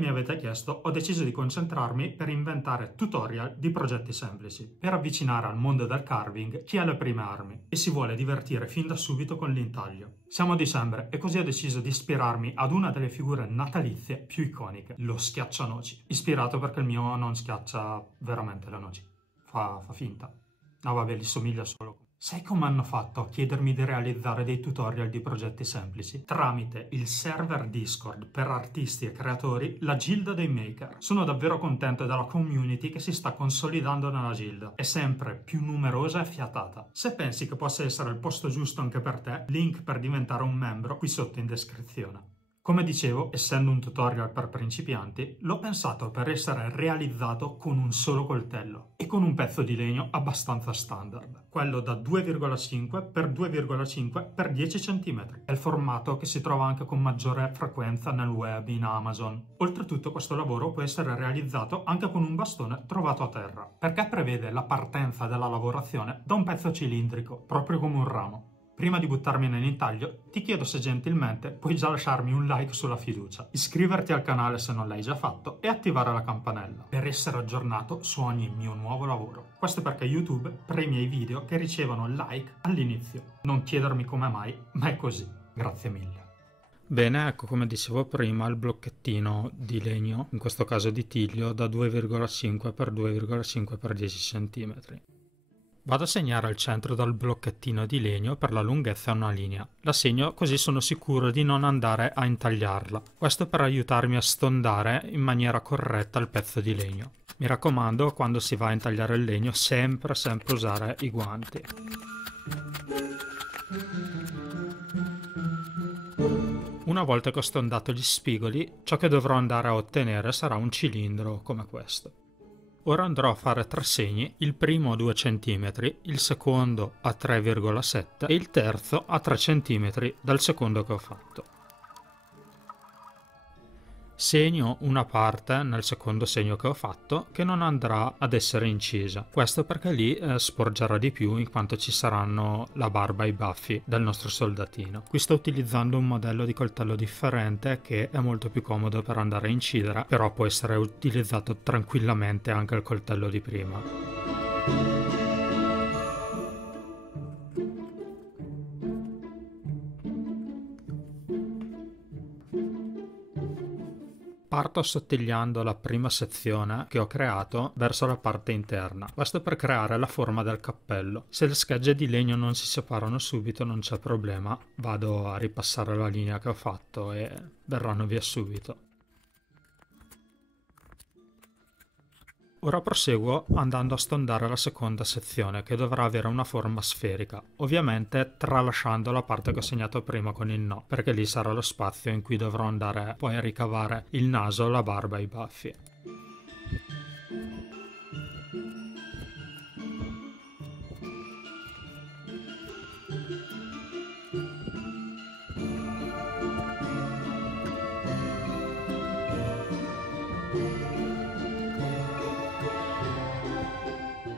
mi avete chiesto, ho deciso di concentrarmi per inventare tutorial di progetti semplici, per avvicinare al mondo del carving chi ha le prime armi e si vuole divertire fin da subito con l'intaglio. Siamo a dicembre e così ho deciso di ispirarmi ad una delle figure natalizie più iconiche, lo schiaccianoci. Ispirato perché il mio non schiaccia veramente le noci, fa finta. No vabbè, gli somiglia solo. Sai come hanno fatto a chiedermi di realizzare dei tutorial di progetti semplici? Tramite il server Discord per artisti e creatori, la Gilda dei Maker. Sono davvero contento della community che si sta consolidando nella Gilda. È sempre più numerosa e fiatata. Se pensi che possa essere il posto giusto anche per te, link per diventare un membro qui sotto in descrizione. Come dicevo, essendo un tutorial per principianti, l'ho pensato per essere realizzato con un solo coltello e con un pezzo di legno abbastanza standard, quello da 2,5 x 2,5 x 10 cm. È il formato che si trova anche con maggiore frequenza nel web in Amazon. Oltretutto questo lavoro può essere realizzato anche con un bastone trovato a terra, perché prevede la partenza della lavorazione da un pezzo cilindrico, proprio come un ramo. Prima di buttarmi nell'intaglio, ti chiedo se gentilmente puoi già lasciarmi un like sulla fiducia, iscriverti al canale se non l'hai già fatto e attivare la campanella per essere aggiornato su ogni mio nuovo lavoro. Questo perché YouTube premia i video che ricevono like all'inizio. Non chiedermi come mai, ma è così. Grazie mille. Bene, ecco, come dicevo prima, il blocchettino di legno, in questo caso di tiglio, da 2,5 x 2,5 x 10 cm. Vado a segnare al centro dal blocchettino di legno per la lunghezza una linea. La segno così sono sicuro di non andare a intagliarla. Questo per aiutarmi a stondare in maniera corretta il pezzo di legno. Mi raccomando, quando si va a intagliare il legno, sempre usare i guanti. Una volta che ho stondato gli spigoli, ciò che dovrò andare a ottenere sarà un cilindro come questo. Ora andrò a fare 3 segni, il primo a 2 cm, il secondo a 3,7 e il terzo a 3 cm dal secondo che ho fatto. Segno una parte nel secondo segno che ho fatto che non andrà ad essere incisa, questo perché lì sporgerà di più in quanto ci saranno la barba e i baffi del nostro soldatino. Qui sto utilizzando un modello di coltello differente che è molto più comodo per andare a incidere, però può essere utilizzato tranquillamente anche il coltello di prima. Parto assottigliando la prima sezione che ho creato verso la parte interna, questo per creare la forma del cappello. Se le schegge di legno non si separano subito non c'è problema, vado a ripassare la linea che ho fatto e verranno via subito. Ora proseguo andando a stondare la seconda sezione che dovrà avere una forma sferica, ovviamente tralasciando la parte che ho segnato prima con il no, perché lì sarà lo spazio in cui dovrò andare poi a ricavare il naso, la barba e i baffi.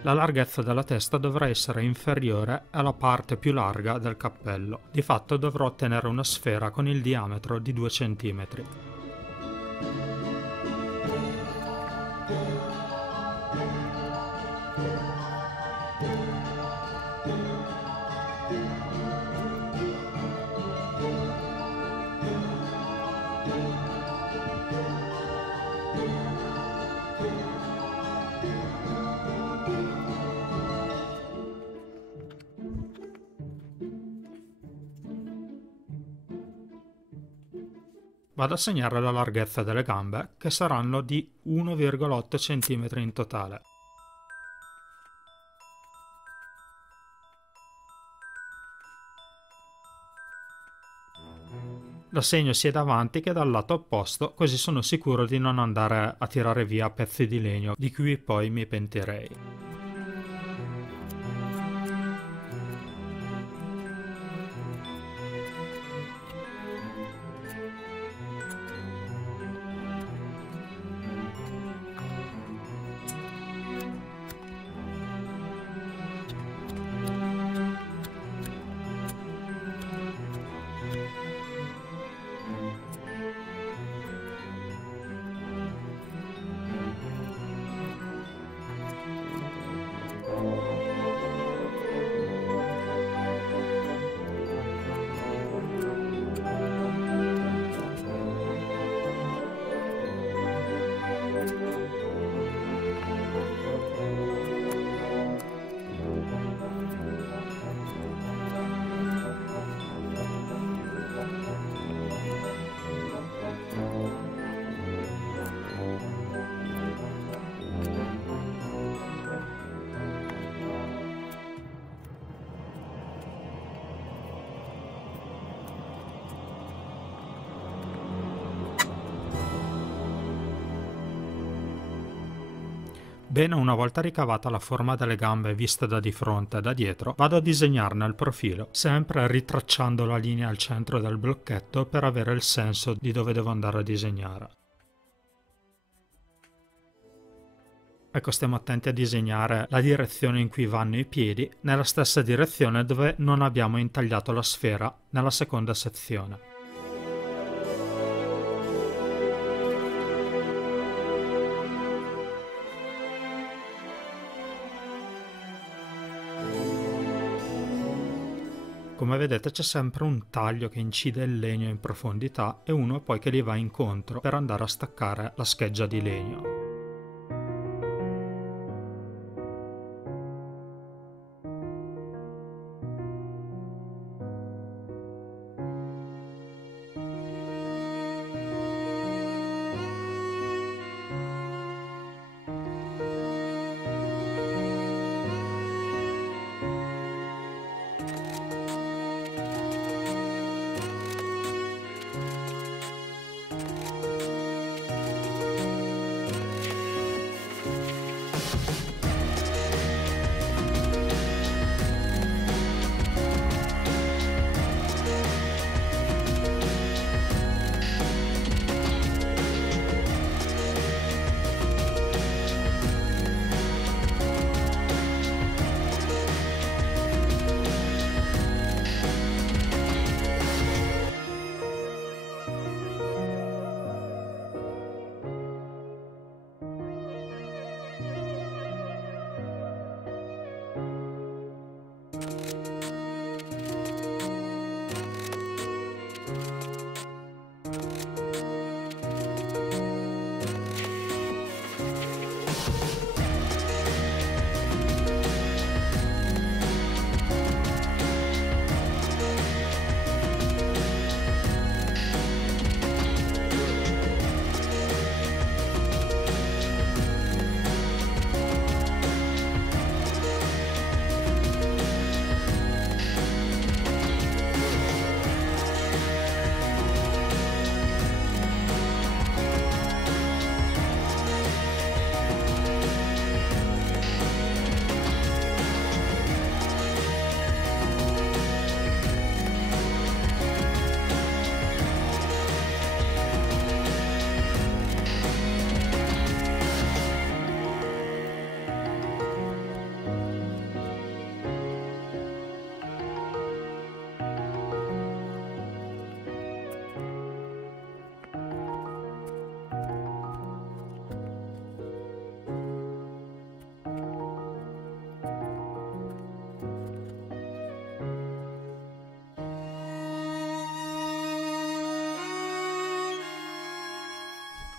La larghezza della testa dovrà essere inferiore alla parte più larga del cappello. Di fatto dovrò ottenere una sfera con il diametro di 2 cm. Vado a segnare la larghezza delle gambe, che saranno di 1,8 cm in totale. La segno sia davanti che dal lato opposto, così sono sicuro di non andare a tirare via pezzi di legno, di cui poi mi pentirei. Bene, una volta ricavata la forma delle gambe vista da di fronte e da dietro, vado a disegnarne il profilo, sempre ritracciando la linea al centro del blocchetto per avere il senso di dove devo andare a disegnare. Ecco, stiamo attenti a disegnare la direzione in cui vanno i piedi, nella stessa direzione dove non abbiamo intagliato la sfera nella seconda sezione. Come vedete c'è sempre un taglio che incide il legno in profondità e uno poi che gli va incontro per andare a staccare la scheggia di legno.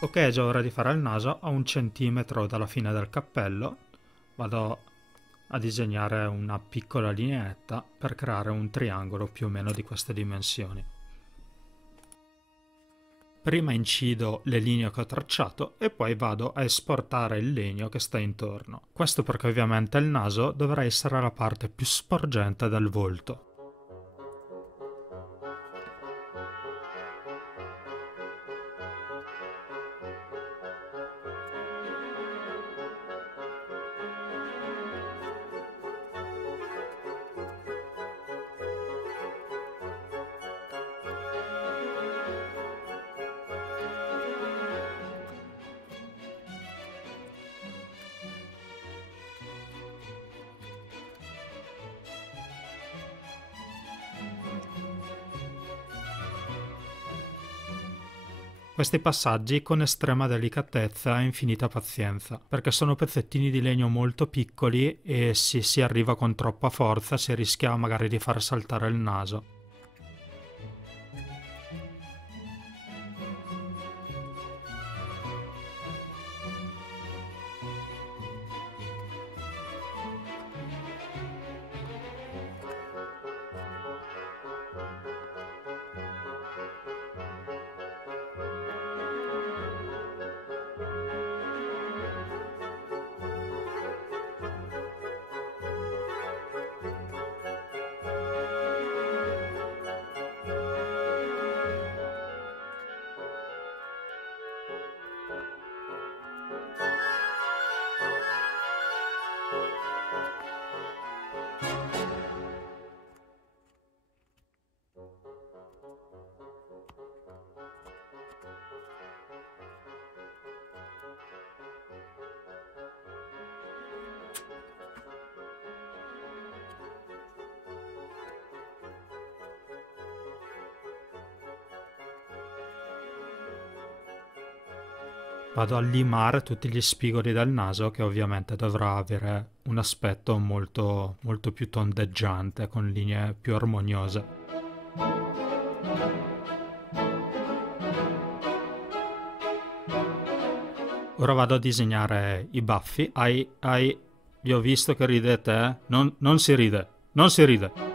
Ok, è già ora di fare il naso. A 1 centimetro dalla fine del cappello vado a disegnare una piccola lineetta per creare un triangolo più o meno di queste dimensioni. Prima incido le linee che ho tracciato e poi vado a esportare il legno che sta intorno. Questo perché ovviamente il naso dovrà essere la parte più sporgente del volto. Questi passaggi con estrema delicatezza e infinita pazienza, perché sono pezzettini di legno molto piccoli e se si arriva con troppa forza si rischia magari di far saltare il naso. Vado a limare tutti gli spigoli del naso, che ovviamente dovrà avere un aspetto molto, molto più tondeggiante, con linee più armoniose. Ora vado a disegnare i baffi. Vi ho visto che ridete, eh? Non si ride, non si ride.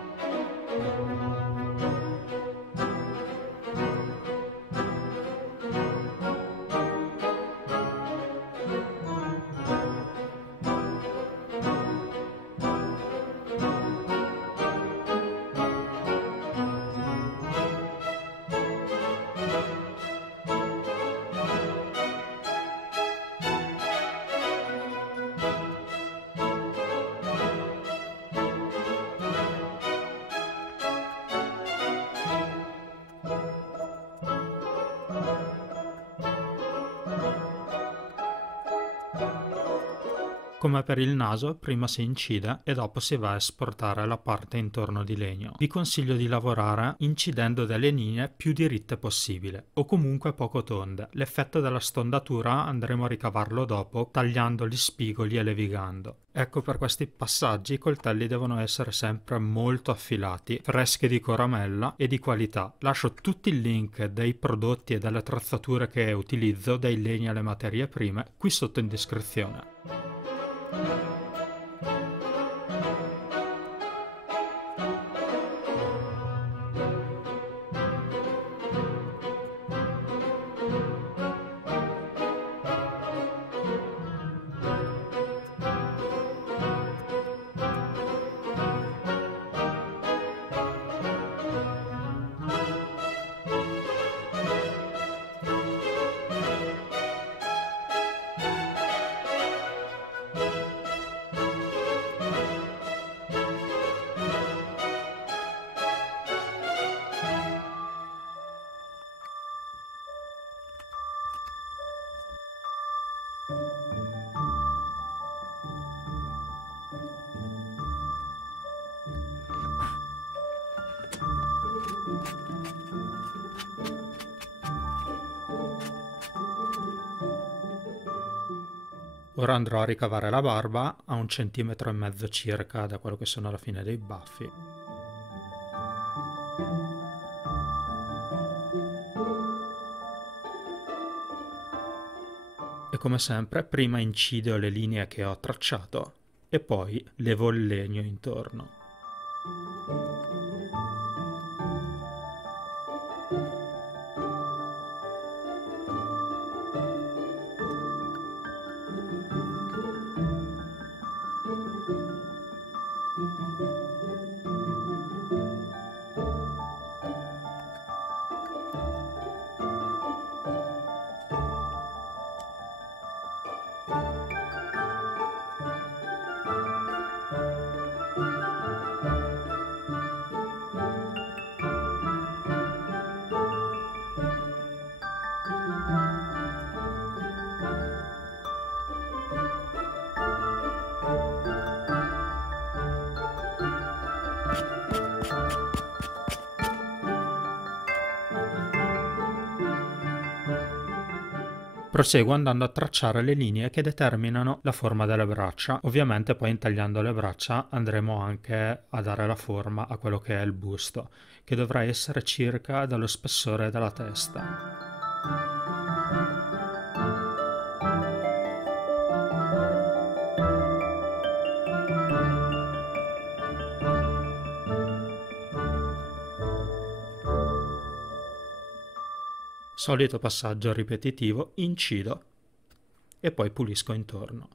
Come per il naso, prima si incide e dopo si va a esportare la parte intorno di legno. Vi consiglio di lavorare incidendo delle linee più diritte possibile, o comunque poco tonde. L'effetto della stondatura andremo a ricavarlo dopo tagliando gli spigoli e levigando. Ecco, per questi passaggi i coltelli devono essere sempre molto affilati, freschi di coramella e di qualità. Lascio tutti i link dei prodotti e delle attrezzature che utilizzo, dai legni alle materie prime, qui sotto in descrizione. Ora andrò a ricavare la barba a 1,5 centimetri circa da quello che sono alla fine dei baffi. E come sempre, prima incido le linee che ho tracciato e poi levo il legno intorno. Proseguo andando a tracciare le linee che determinano la forma delle braccia. Ovviamente poi intagliando le braccia andremo anche a dare la forma a quello che è il busto, che dovrà essere circa dello spessore della testa. Solito passaggio ripetitivo, incido e poi pulisco intorno.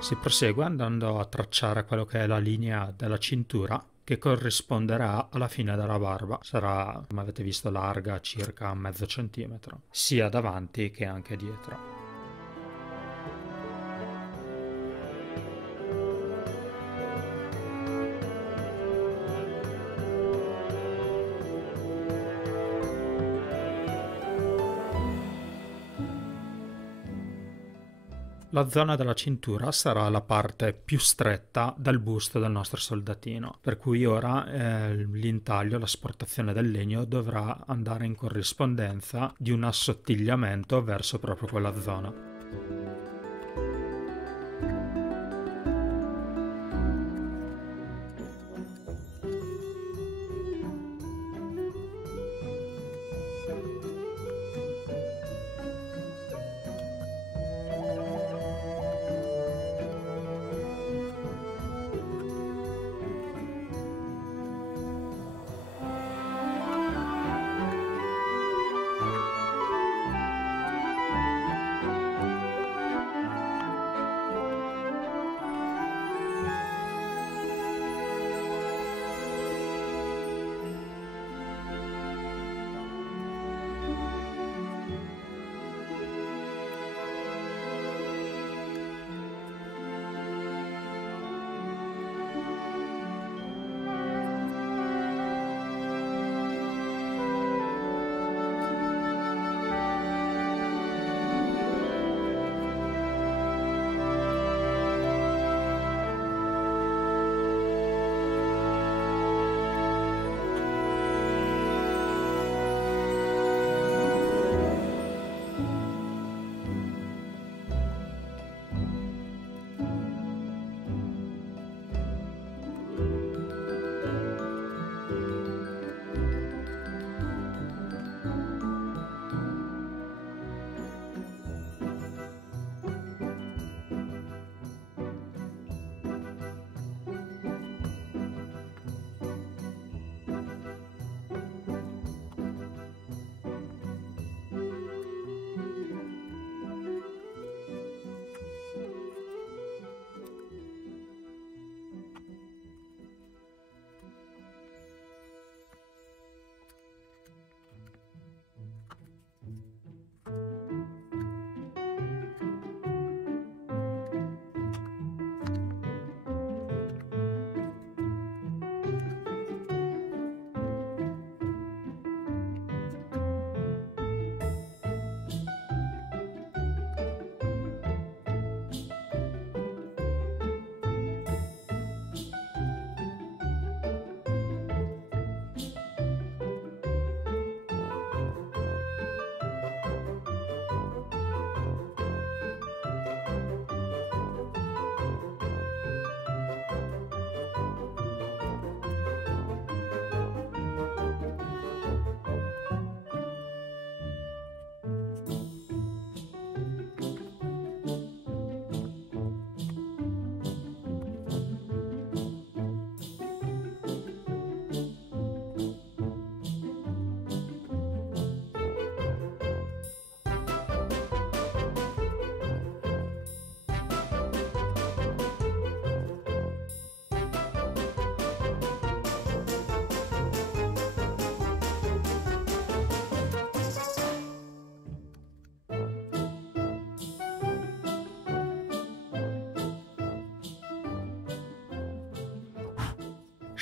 Si prosegue andando a tracciare quello che è la linea della cintura che corrisponderà alla fine della barba. Sarà, come avete visto, larga circa mezzo centimetro, sia davanti che anche dietro. La zona della cintura sarà la parte più stretta del busto del nostro soldatino, per cui ora l'intaglio, l'asportazione del legno dovrà andare in corrispondenza di un assottigliamento verso proprio quella zona.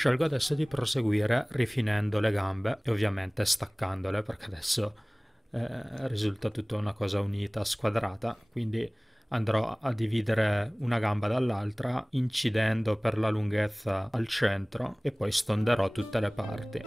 Scelgo adesso di proseguire rifinendo le gambe e ovviamente staccandole, perché adesso risulta tutta una cosa unita, squadrata, quindi andrò a dividere una gamba dall'altra incidendo per la lunghezza al centro e poi stonderò tutte le parti.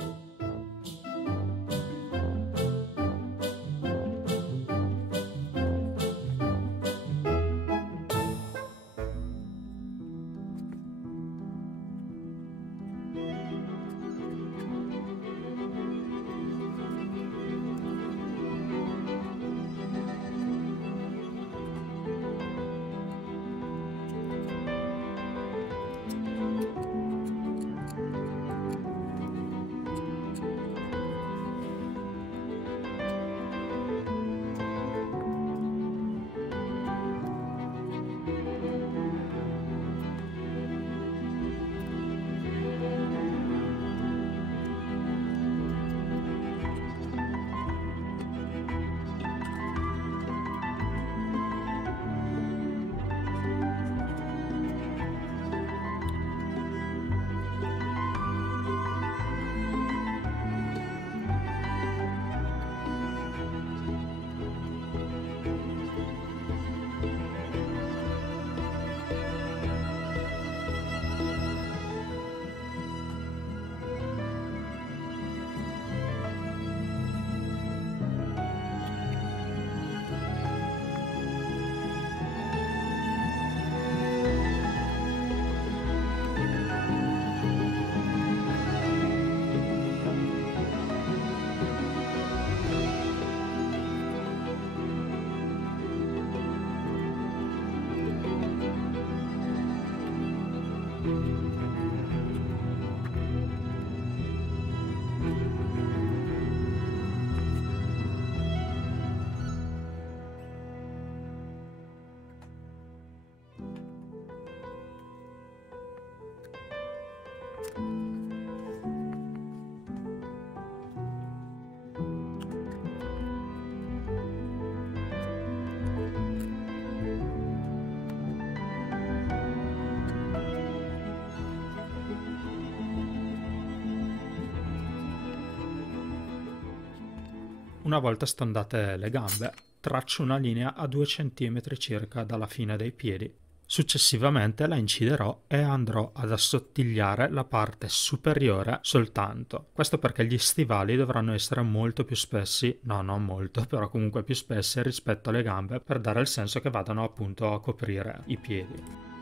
Una volta stondate le gambe, traccio una linea a 2 cm circa dalla fine dei piedi. Successivamente la inciderò e andrò ad assottigliare la parte superiore soltanto. Questo perché gli stivali dovranno essere molto più spessi, no, non molto, però comunque più spessi rispetto alle gambe, per dare il senso che vadano appunto a coprire i piedi.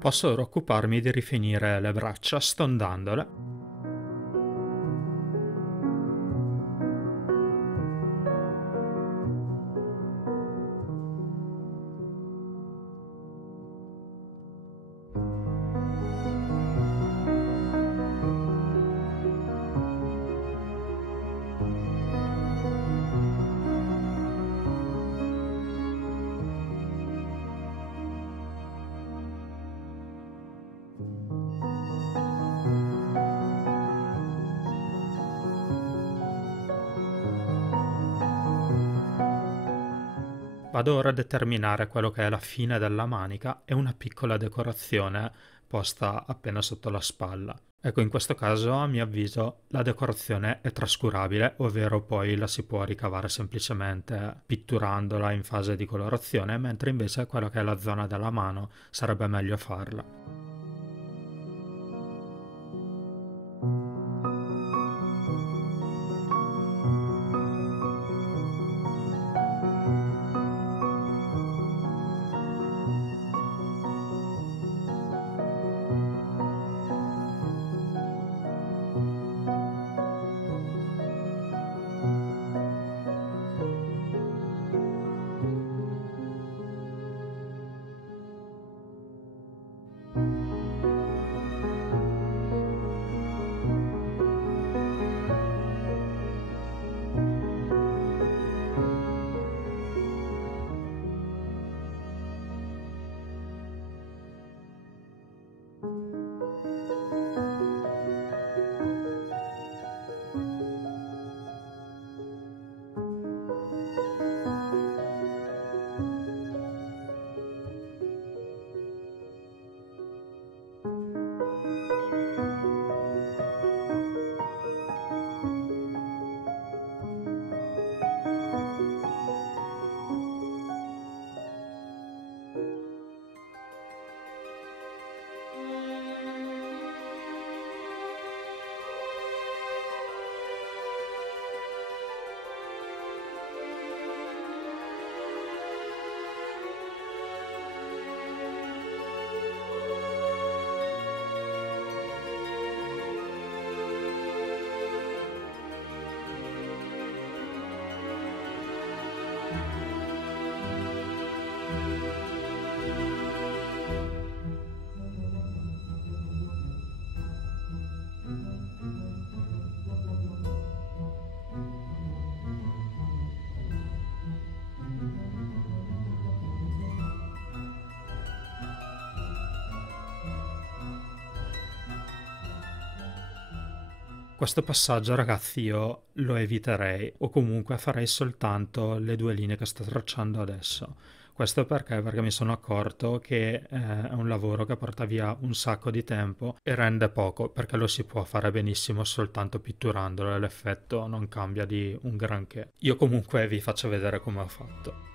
Posso ora occuparmi di rifinire le braccia stondandole. Vado ora a determinare quello che è la fine della manica e una piccola decorazione posta appena sotto la spalla. Ecco, in questo caso, a mio avviso, la decorazione è trascurabile, ovvero poi la si può ricavare semplicemente pitturandola in fase di colorazione, mentre invece quella che è la zona della mano sarebbe meglio farla. Questo passaggio, ragazzi, io lo eviterei o comunque farei soltanto le 2 linee che sto tracciando adesso. Questo perché? Perché mi sono accorto che è un lavoro che porta via un sacco di tempo e rende poco, perché lo si può fare benissimo soltanto pitturandolo e l'effetto non cambia di un granché. Io comunque vi faccio vedere come ho fatto.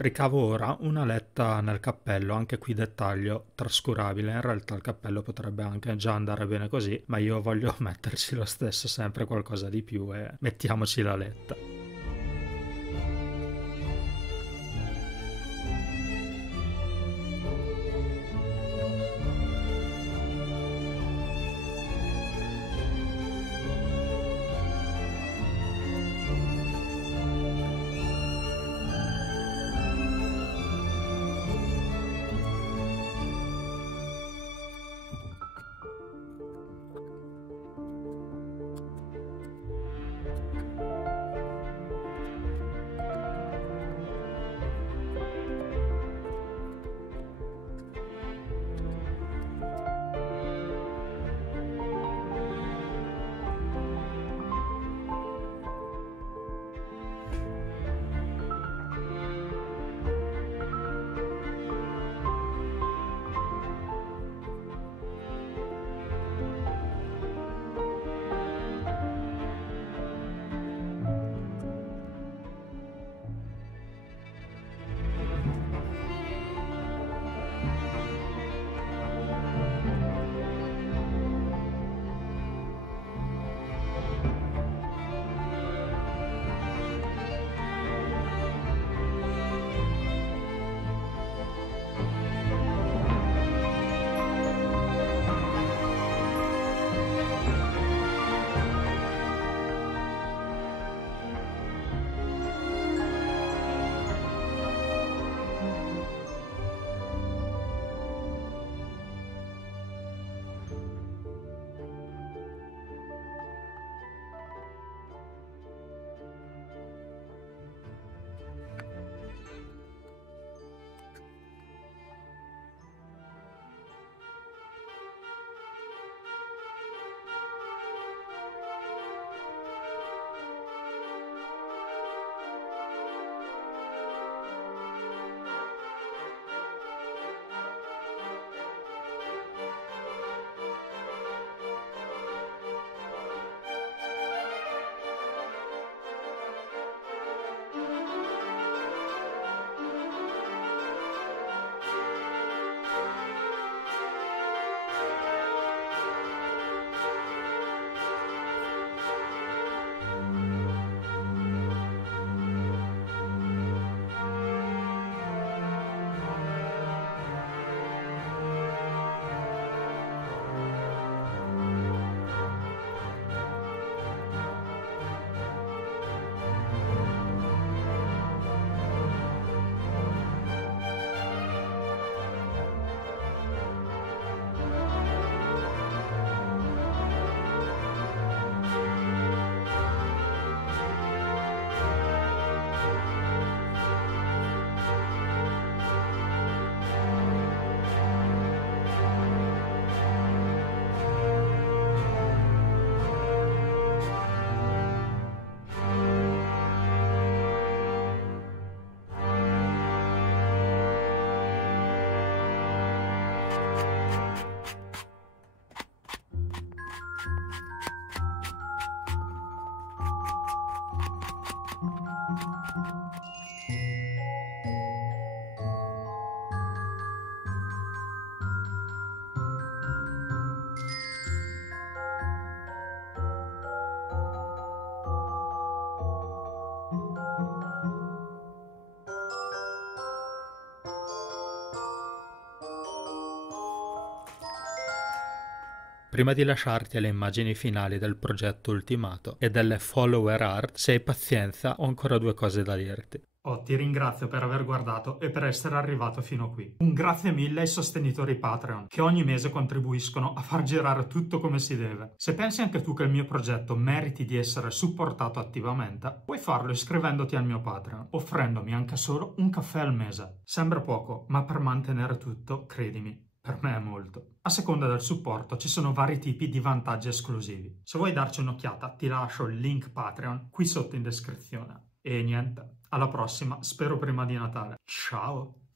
Ricavo ora una aletta nel cappello, anche qui dettaglio trascurabile, in realtà il cappello potrebbe anche già andare bene così, ma io voglio metterci lo stesso sempre qualcosa di più e mettiamoci l'aletta. Prima di lasciarti alle immagini finali del progetto ultimato e delle follower art, se hai pazienza, ho ancora 2 cose da dirti. Ti ringrazio per aver guardato e per essere arrivato fino qui. Un grazie mille ai sostenitori Patreon, che ogni mese contribuiscono a far girare tutto come si deve. Se pensi anche tu che il mio progetto meriti di essere supportato attivamente, puoi farlo iscrivendoti al mio Patreon, offrendomi anche solo un caffè al mese. Sembra poco, ma per mantenere tutto, credimi, per me è molto. A seconda del supporto ci sono vari tipi di vantaggi esclusivi. Se vuoi darci un'occhiata, ti lascio il link Patreon qui sotto in descrizione. E niente, alla prossima, spero prima di Natale. Ciao!